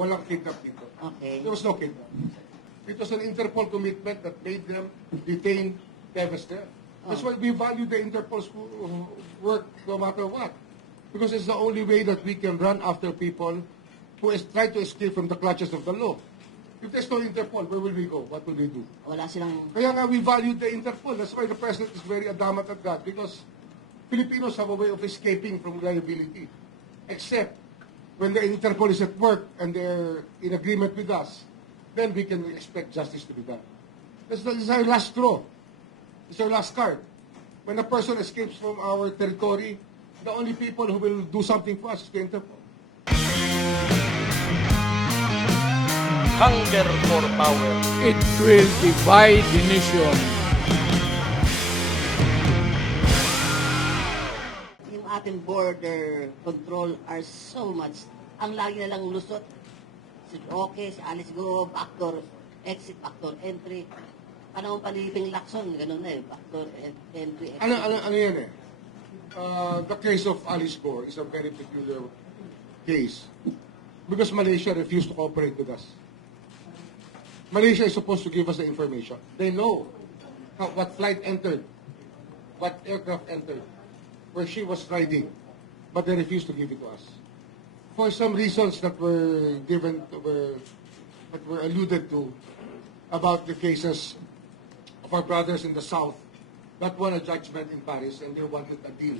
walang kidnap dito. Okay. There was no kidnap. It was an Interpol commitment that made them detain Teves there. That's why we value the Interpol's work no matter what. Because it's the only way that we can run after people who try to escape from the clutches of the law. If there's no Interpol, where will we go? What will we do? Wala silang... Kaya nga we value the Interpol. That's why the President is very adamant at that, because Filipinos have a way of escaping from liability. Except when the Interpol is at work and they're in agreement with us, then we can expect justice to be done. This is our last straw. It's our last card. When a person escapes from our territory, the only people who will do something for us is the Interpol. Hunger for power. It will divide the nation. Yung ating border control are so much. Ang lagi na lang lusot. Si Roque, si Alice Go, backdoor exit, backdoor entry. Panahon palibing Lacson, ganun na eh. Backdoor entry, exit. Ano yan eh? The case of Alice Gore is a very peculiar case because Malaysia refused to cooperate with us. Malaysia is supposed to give us the information. They know what flight entered, what aircraft entered, where she was riding, but they refused to give it to us. For some reasons that were given, that were alluded to about the cases of our brothers in the South that won a judgment in Paris and they wanted a deal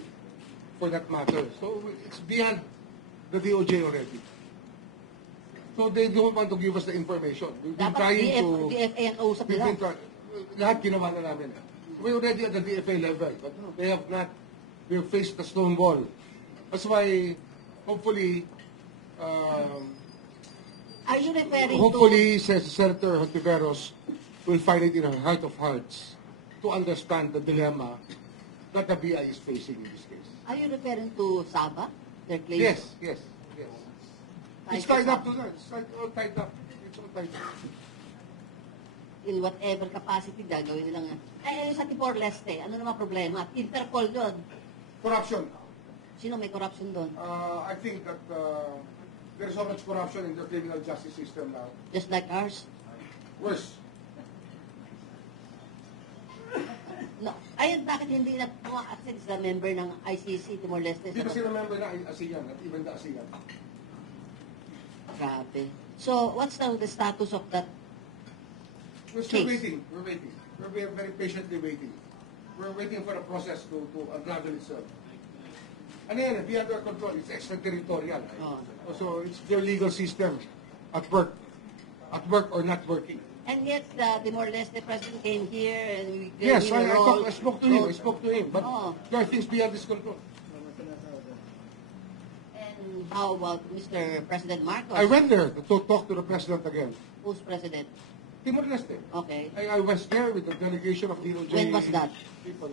for that matter. So it's beyond the DOJ already. So they don't want to give us the information. We've been Dapat trying to... DFA ang kausap we've nila. been lahat ginawa na namin. We're already at the DFA level, but they have not... We've faced the stone wall. That's why, hopefully... Are you referring hopefully, says Senator Hontiveros will find it in her heart of hearts to understand the dilemma that the BI is facing in this case. Are you referring to Sabah? Their claims? Yes, yes, yes. It's tied up to that. It's all tied up. It's all tied up. In whatever capacity gagawin nilang... Ay, sa Timor-Leste, ano naman problema? Interpol doon. Corruption. Sino may corruption doon? I think that there's so much corruption in the criminal justice system now. Just like ours? Worse. No. Ayun, bakit hindi na access sa member ng ICC, Timor-Leste? Hindi ba sila member na ASEAN at even the ASEAN? Grabe. So, what's now the status of that? We're still waiting. We're waiting. We're very patiently waiting. We're waiting for the process to unravel itself. Ano yan, beyond our control, it's extraterritorial. Oh. So it's their legal system at work or not working. And yet, the Timor-Leste president came here and we gave Yes, him a role. I spoke to him, but Oh. there are things beyond his control. And how about Mr. President Marcos? I went there to talk to the president again. Who's president? Timor-Leste. Okay. I was there with the delegation of DOJ. When was that? People,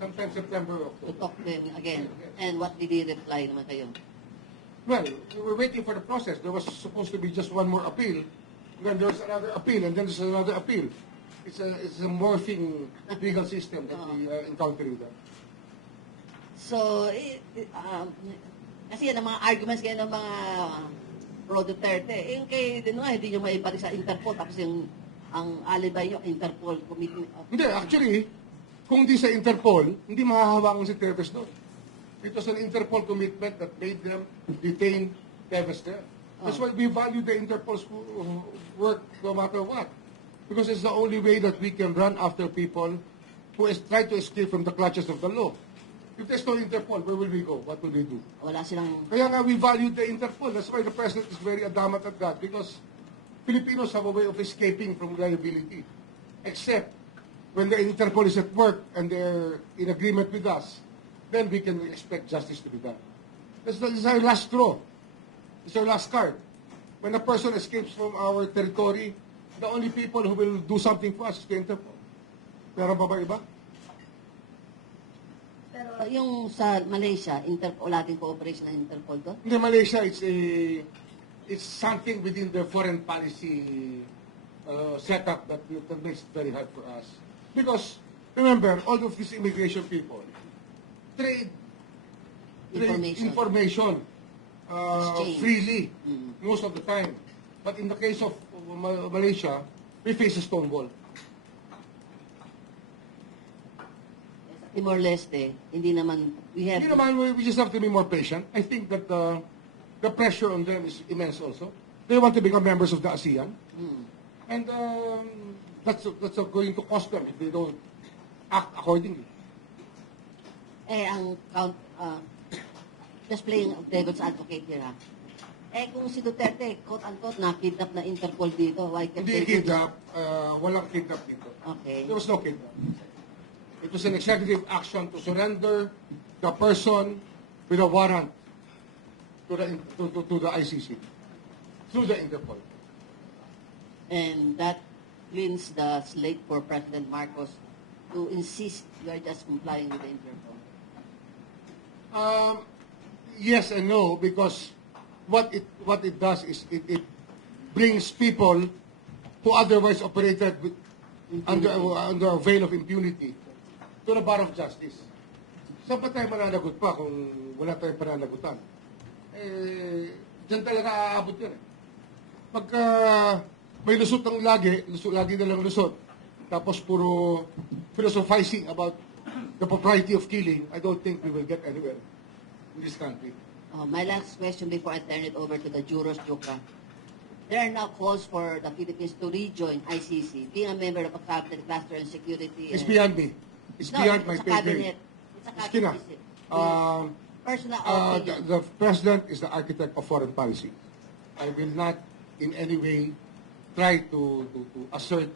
sometime September or To October. talk to him again. And what did he reply naman kayo? Well, we were waiting for the process. There was supposed to be just one more appeal. Then there's another appeal, and then there's another appeal. It's a morphing legal system that we encounter with that. So, kasi yan ang mga arguments kayo ng mga pro-Duterte. Yung kay, hindi nyo maibalik sa Interpol, tapos yung ang alibay nyo, Interpol Committee. Hindi, actually, kung di sa Interpol, hindi mahahawakan si Teves doon. It was an Interpol commitment that made them detain Teves there. That's why we value the Interpol's work no matter what. Because it's the only way that we can run after people who try to escape from the clutches of the law. If there's no Interpol, where will we go? What will we do? Wala silang... Kaya nga we value the Interpol. That's why the President is very adamant at that, because Filipinos have a way of escaping from liability. Except when the Interpol is at work and they're in agreement with us, then we can expect justice to be done. This is our last straw. It's our last card. When a person escapes from our territory, the only people who will do something for us is the Interpol. Meron pa ba iba? Pero yung sa Malaysia, wala din cooperation ng Interpol doon? In Malaysia, it's something within the foreign policy setup that makes it very hard for us. Because, remember, all of these immigration people trade Information. Exchange. freely Mm. most of the time. But in the case of Malaysia, we face a stonewall. Timor-Leste, hindi naman, we have... You know, we just have to be more patient. I think that the pressure on them is immense also. They want to become members of the ASEAN. Mm. And that's going to cost them if they don't act accordingly. ang just playing devil's advocate here, ha? Kung si Duterte, quote-unquote, na-kidnap na Interpol dito, why can't Hindi they do kidnap, walang kidnap dito. Okay. There was no kidnap. It was an executive action to surrender the person with a warrant to the ICC through the Interpol. And that cleans the slate for President Marcos to insist you are just complying with the Interpol. Yes and no, because what it does is it brings people who otherwise operated with, under a veil of impunity to the bar of justice. Saan pa tayo mananagot pa kung wala tayong pananagutan? Diyan talaga aabot yan. Pagka may lusot ng lagi na lang lusot, tapos puro philosophizing about the propriety of killing, I don't think we will get anywhere in this country. My last question before I turn it over to the jurors, Joka. There are now calls for the Philippines to rejoin ICC, being a member of a cabinet cluster and security. It's beyond me. It's beyond my it's a pay grade. cabinet. It's a It's kina. cabinet. Personal opinion. The president is the architect of foreign policy. I will not in any way try to assert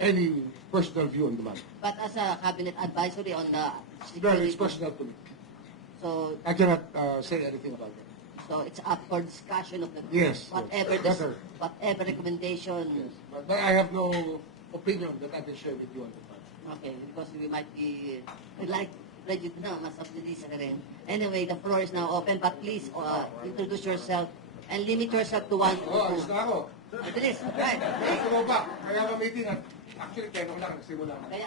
any personal view on the matter. But as a cabinet advisory on the Well, security, it's personal to me. so I cannot say anything about it. it's up for discussion of the Yes, whatever yes. this, whatever recommendation. Yes. But I have no opinion that I can share with you on the matter. Okay, because we might be like ready to know, mas update na rin. Anyway, the floor is now open, but please introduce yourself and limit yourself to one. Alis na ako. Bilis, right. Let's go back. I have a meeting at actually 10 o'clock nagsimula. Kaya